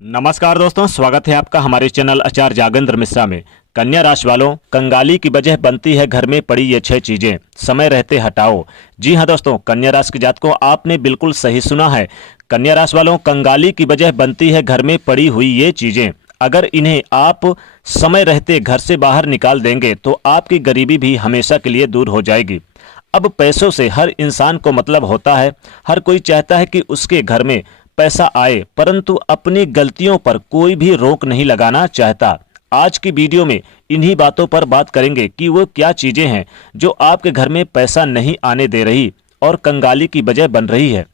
नमस्कार दोस्तों, स्वागत है आपका हमारे चैनल आचार्य जागेंद्र मिश्रा में। कन्या राशि वालों, कंगाली की वजह बनती है घर में पड़ी ये 6 चीजें, समय रहते हटाओ। जी हां दोस्तों, कन्या राशि के जातकों, आपने बिल्कुल सही सुना है। कन्या राशि वालों, कंगाली की वजह बनती है घर में पड़ी हुई ये चीजें। अगर इन्हें आप समय रहते घर से बाहर निकाल देंगे तो आपकी गरीबी भी हमेशा के लिए दूर हो जाएगी। अब पैसों से हर इंसान को मतलब होता है। हर कोई चाहता है कि उसके घर में पैसा आए, परंतु अपनी गलतियों पर कोई भी रोक नहीं लगाना चाहता। आज की वीडियो में इन्हीं बातों पर बात करेंगे कि वो क्या चीजें हैं जो आपके घर में पैसा नहीं आने दे रही और कंगाली की वजह बन रही है।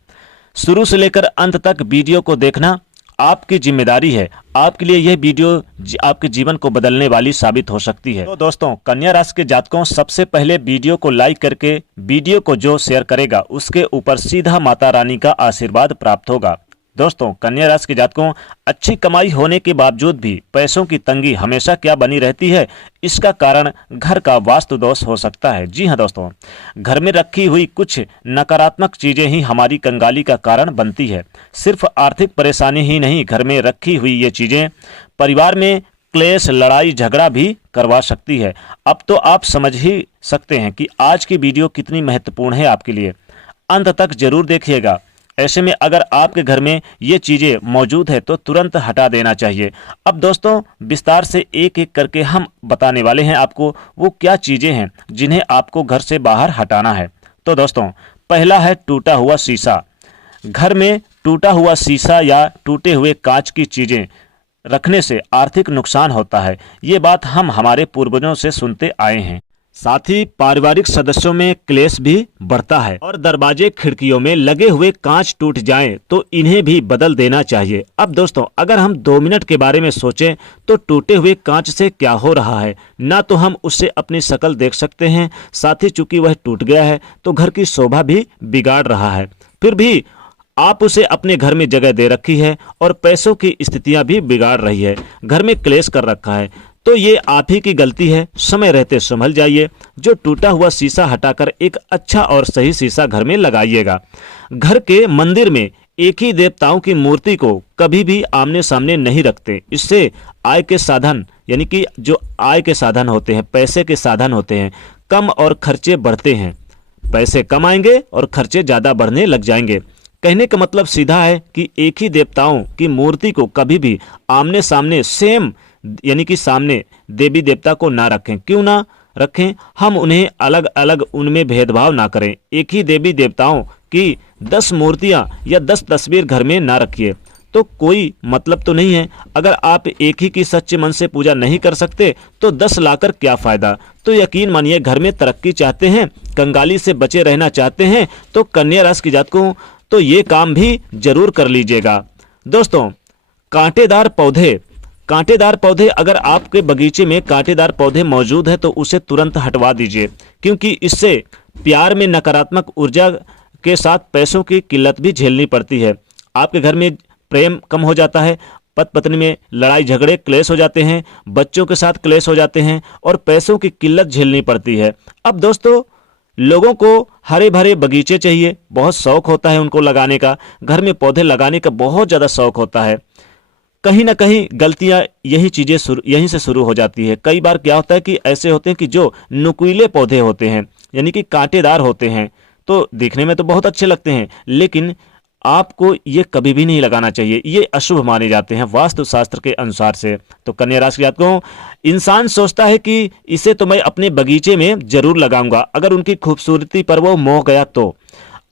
शुरू से लेकर अंत तक वीडियो को देखना आपकी जिम्मेदारी है। आपके लिए यह वीडियो आपके जीवन को बदलने वाली साबित हो सकती है। तो दोस्तों, कन्या राशि के जातकों, सबसे पहले वीडियो को लाइक करके वीडियो को जो शेयर करेगा उसके ऊपर सीधा माता रानी का आशीर्वाद प्राप्त होगा। दोस्तों, कन्या राशि के जातकों, अच्छी कमाई होने के बावजूद भी पैसों की तंगी हमेशा क्या बनी रहती है? इसका कारण घर का वास्तु दोष हो सकता है। जी हां दोस्तों, घर में रखी हुई कुछ नकारात्मक चीजें ही हमारी कंगाली का कारण बनती है। सिर्फ आर्थिक परेशानी ही नहीं, घर में रखी हुई ये चीजें परिवार में क्लेश, लड़ाई झगड़ा भी करवा सकती है। अब तो आप समझ ही सकते हैं कि आज की वीडियो कितनी महत्वपूर्ण है आपके लिए। अंत तक जरूर देखिएगा। ऐसे में अगर आपके घर में ये चीजें मौजूद है तो तुरंत हटा देना चाहिए। अब दोस्तों, विस्तार से एक एक करके हम बताने वाले हैं आपको वो क्या चीजें हैं जिन्हें आपको घर से बाहर हटाना है। तो दोस्तों, पहला है टूटा हुआ शीशा। घर में टूटा हुआ शीशा या टूटे हुए कांच की चीजें रखने से आर्थिक नुकसान होता है। ये बात हम हमारे पूर्वजों से सुनते आए हैं। साथ ही पारिवारिक सदस्यों में क्लेश भी बढ़ता है और दरवाजे खिड़कियों में लगे हुए कांच टूट जाएं तो इन्हें भी बदल देना चाहिए। अब दोस्तों, अगर हम 2 मिनट के बारे में सोचें तो टूटे हुए कांच से क्या हो रहा है? ना तो हम उससे अपनी शक्ल देख सकते हैं, साथ ही चूंकि वह टूट गया है तो घर की शोभा भी बिगाड़ रहा है। फिर भी आप उसे अपने घर में जगह दे रखी है और पैसों की स्थितियां भी बिगाड़ रही है, घर में क्लेश कर रखा है। तो ये आप ही की गलती है। समय रहते संभल जाइए। जो टूटा हुआ शीशा हटाकर एक अच्छा और सही शीशा घर में लगाइएगा। घर के मंदिर में एक ही देवताओं की मूर्ति को कभी भी आमने सामने नहीं रखते। इससे आय के साधन, यानी कि जो आय के साधन होते हैं, पैसे के साधन होते हैं, कम और खर्चे बढ़ते हैं। पैसे कम आएंगे और खर्चे ज्यादा बढ़ने लग जाएंगे। कहने का मतलब सीधा है कि एक ही देवताओं की मूर्ति को कभी भी आमने सामने सेम, यानी कि सामने देवी देवता को ना रखें। क्यों ना रखें? हम उन्हें अलग अलग, उनमें भेदभाव ना करें। एक ही देवी देवताओं की 10 मूर्तियां या 10 तस्वीर घर में ना रखिए तो कोई मतलब तो नहीं है। अगर आप एक ही की सच्चे मन से पूजा नहीं कर सकते तो 10 लाकर क्या फायदा? तो यकीन मानिए, घर में तरक्की चाहते हैं, कंगाली से बचे रहना चाहते हैं तो कन्या राशि की जातकों तो ये काम भी जरूर कर लीजिएगा। दोस्तों, कांटेदार पौधे अगर आपके बगीचे में कांटेदार पौधे मौजूद है तो उसे तुरंत हटवा दीजिए, क्योंकि इससे प्यार में नकारात्मक ऊर्जा के साथ पैसों की किल्लत भी झेलनी पड़ती है। आपके घर में प्रेम कम हो जाता है, पति पत्नी में लड़ाई झगड़े क्लेश हो जाते हैं, बच्चों के साथ क्लेश हो जाते हैं और पैसों की किल्लत झेलनी पड़ती है। अब दोस्तों, लोगों को हरे भरे बगीचे चाहिए, बहुत शौक होता है उनको लगाने का, घर में पौधे लगाने का बहुत ज़्यादा शौक होता है। कहीं ना कहीं गलतियां यहीं से शुरू हो जाती है। कई बार क्या होता है कि ऐसे होते हैं कि जो नुकीले पौधे होते हैं, यानी कि कांटेदार होते हैं, तो दिखने में तो बहुत अच्छे लगते हैं, लेकिन आपको ये कभी भी नहीं लगाना चाहिए। ये अशुभ माने जाते हैं वास्तु शास्त्र के अनुसार से। तो कन्या राशि के जातकों, इंसान सोचता है कि इसे तो मैं अपने बगीचे में जरूर लगाऊंगा, अगर उनकी खूबसूरती पर वो मोह गया तो।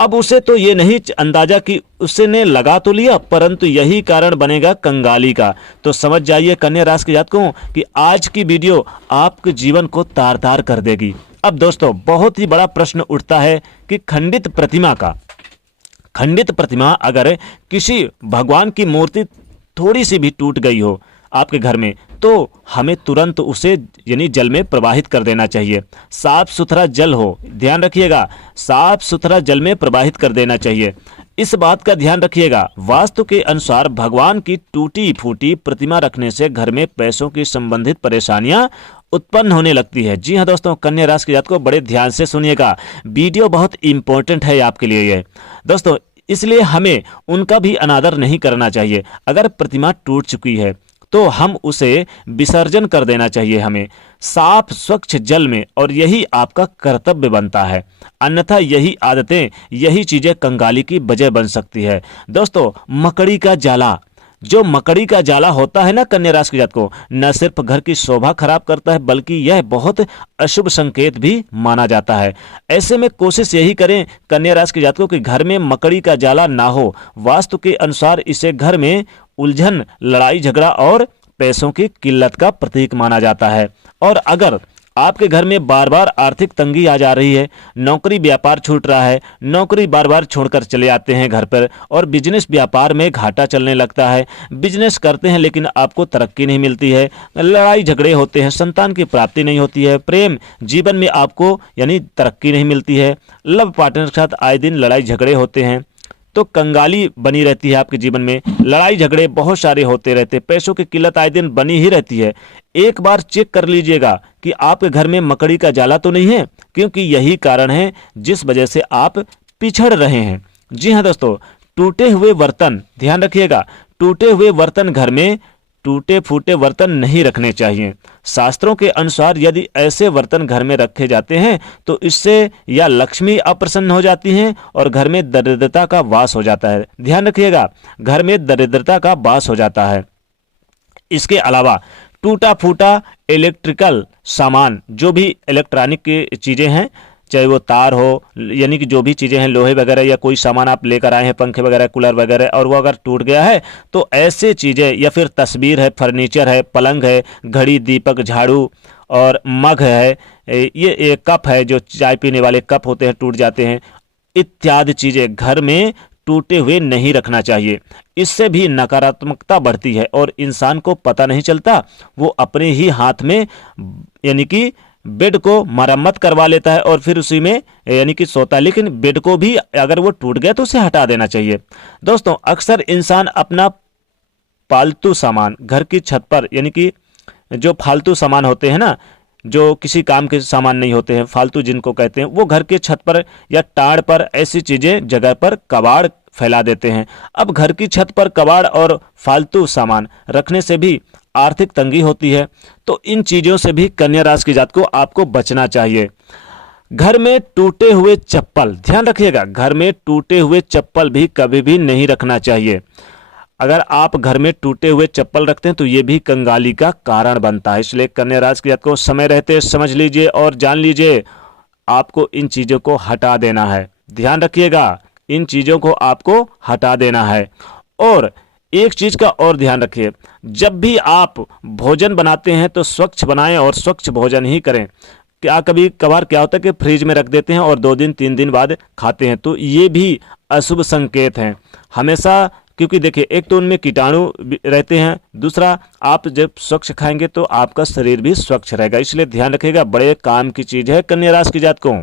अब उसे तो ये नहीं अंदाजा कि उसने लगा तो लिया, परंतु यही कारण बनेगा कंगाली का। तो समझ जाइए कन्या राशि के जातकों कि आज की वीडियो आपके जीवन को तार तार कर देगी। अब दोस्तों, बहुत ही बड़ा प्रश्न उठता है कि खंडित प्रतिमा अगर किसी भगवान की मूर्ति थोड़ी सी भी टूट गई हो आपके घर में तो हमें तुरंत उसे, यानी जल में प्रवाहित कर देना चाहिए। साफ सुथरा जल हो, ध्यान रखिएगा, साफ सुथरा जल में प्रवाहित कर देना चाहिए। इस बात का ध्यान रखिएगा, वास्तु के अनुसार भगवान की टूटी फूटी प्रतिमा रखने से घर में पैसों की संबंधित परेशानियां उत्पन्न होने लगती है। जी हाँ दोस्तों, कन्या राशि के जातकों बड़े ध्यान से सुनिएगा, वीडियो बहुत इंपॉर्टेंट है आपके लिए। ये दोस्तों, इसलिए हमें उनका भी अनादर नहीं करना चाहिए। अगर प्रतिमा टूट चुकी है तो हम उसे विसर्जन कर देना चाहिए हमें साफ स्वच्छ जल में, और यही आपका कर्तव्य बनता है। अन्यथा यही आदतें, यही चीजें कंगाली की वजह बन सकती है। दोस्तों, मकड़ी का जाला, जो मकड़ी का जाला होता है ना कन्या राशि की जात को, न सिर्फ घर की शोभा खराब करता है बल्कि यह बहुत अशुभ संकेत भी माना जाता है। ऐसे में कोशिश यही करें कन्या राशि की जात को कि घर में मकड़ी का जाला ना हो। वास्तु के अनुसार इसे घर में उलझन, लड़ाई झगड़ा और पैसों की किल्लत का प्रतीक माना जाता है। और अगर आपके घर में बार बार आर्थिक तंगी आ जा रही है, नौकरी व्यापार छूट रहा है, नौकरी बार बार छोड़कर चले आते हैं घर पर, और बिजनेस व्यापार में घाटा चलने लगता है, बिजनेस करते हैं लेकिन आपको तरक्की नहीं मिलती है, लड़ाई झगड़े होते हैं, संतान की प्राप्ति नहीं होती है, प्रेम जीवन में आपको यानी तरक्की नहीं मिलती है, लव पार्टनर के साथ आए दिन लड़ाई झगड़े होते हैं, तो कंगाली बनी रहती है आपके जीवन में, लड़ाई झगड़े बहुत सारे होते रहते, पैसों की किल्लत आए दिन बनी ही रहती है। एक बार चेक कर लीजिएगा कि आपके घर में मकड़ी का जाला तो नहीं है, क्योंकि यही कारण है जिस वजह से आप पिछड़ रहे हैं। जी हाँ दोस्तों, टूटे हुए बर्तन, ध्यान रखिएगा, टूटे हुए बर्तन घर में, टूटे फूटे बर्तन नहीं रखने चाहिए। शास्त्रों के अनुसार यदि ऐसे बर्तन घर में रखे जाते हैं तो इससे या लक्ष्मी अप्रसन्न हो जाती हैं और घर में दरिद्रता का वास हो जाता है। ध्यान रखिएगा, घर में दरिद्रता का वास हो जाता है। इसके अलावा टूटा फूटा इलेक्ट्रिकल सामान, जो भी इलेक्ट्रॉनिक की चीज़ें हैं, चाहे वो तार हो, यानी कि जो भी चीज़ें हैं, लोहे वगैरह या कोई सामान आप लेकर आए हैं, पंखे वगैरह, कूलर वगैरह, और वो अगर टूट गया है तो ऐसे चीज़ें, या फिर तस्वीर है, फर्नीचर है, पलंग है, घड़ी, दीपक, झाड़ू और मग है, ये कप है, जो चाय पीने वाले कप होते हैं टूट जाते हैं, इत्यादि चीज़ें घर में टूटे हुए नहीं रखना चाहिए। इससे भी नकारात्मकता बढ़ती है और इंसान को पता नहीं चलता, वो अपने ही हाथ में यानी कि बेड को मरम्मत करवा लेता है और फिर उसी में यानी कि सोता है। लेकिन बेड को भी अगर वो टूट गया तो उसे हटा देना चाहिए। दोस्तों, अक्सर इंसान अपना पालतू सामान घर की छत पर, यानी कि जो फालतू सामान होते हैं ना, जो किसी काम के सामान नहीं होते हैं, फालतू जिनको कहते हैं, वो घर के छत पर या टाड़ पर ऐसी चीजें जगह पर कबाड़ फैला देते हैं। अब घर की छत पर कबाड़ और फालतू सामान रखने से भी आर्थिक तंगी होती है, तो इन चीजों से भी कन्या राशि की जात को आपको बचना चाहिए। घर में टूटे हुए चप्पल, ध्यान रखिएगा, घर में टूटे हुए चप्पल भी कभी भी नहीं रखना चाहिए। अगर आप घर में टूटे हुए चप्पल रखते हैं तो ये भी कंगाली का कारण बनता है। इसलिए कन्या राशि की जात को समय रहते समझ लीजिए और जान लीजिए, आपको इन चीज़ों को हटा देना है। ध्यान रखिएगा, इन चीज़ों को आपको हटा देना है। और एक चीज़ का और ध्यान रखिए, जब भी आप भोजन बनाते हैं तो स्वच्छ बनाएं और स्वच्छ भोजन ही करें। क्या कभी कभार क्या होता है कि फ्रिज में रख देते हैं और 2 दिन 3 दिन बाद खाते हैं, तो ये भी अशुभ संकेत हैं हमेशा। क्योंकि देखिए, एक तो उनमें कीटाणु रहते हैं, दूसरा आप जब स्वच्छ खाएंगे तो आपका शरीर भी स्वच्छ रहेगा। इसलिए ध्यान रखिएगा, बड़े काम की चीज़ है कन्या राशि की जात को।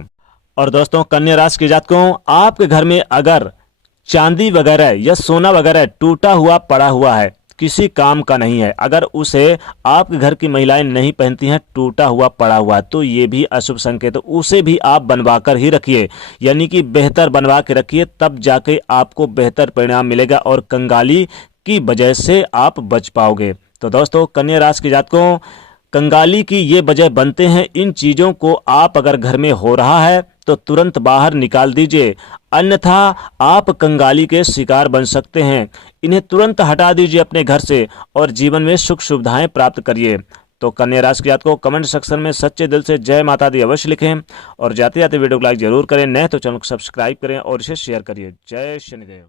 और दोस्तों, कन्या राशि की जात को आपके घर में अगर चांदी वगैरह या सोना वगैरह टूटा हुआ पड़ा हुआ है, किसी काम का नहीं है, अगर उसे आपके घर की महिलाएं नहीं पहनती हैं, टूटा हुआ पड़ा हुआ, तो ये भी अशुभ संकेत है। उसे भी आप बनवा कर ही रखिए, यानी कि बेहतर बनवा के रखिए, तब जाके आपको बेहतर परिणाम मिलेगा और कंगाली की वजह से आप बच पाओगे। तो दोस्तों, कन्या राशि की जात को कंगाली की ये वजह बनते हैं। इन चीज़ों को आप अगर घर में हो रहा है तो तुरंत बाहर निकाल दीजिए, अन्यथा आप कंगाली के शिकार बन सकते हैं। इन्हें तुरंत हटा दीजिए अपने घर से और जीवन में सुख सुविधाएं प्राप्त करिए। तो कन्या राशि की जात को कमेंट सेक्शन में सच्चे दिल से जय माता दी अवश्य लिखें और जाते जाते वीडियो को लाइक जरूर करें। नए तो चैनल को सब्सक्राइब करें और इसे शेयर करिए। जय शनिदेव।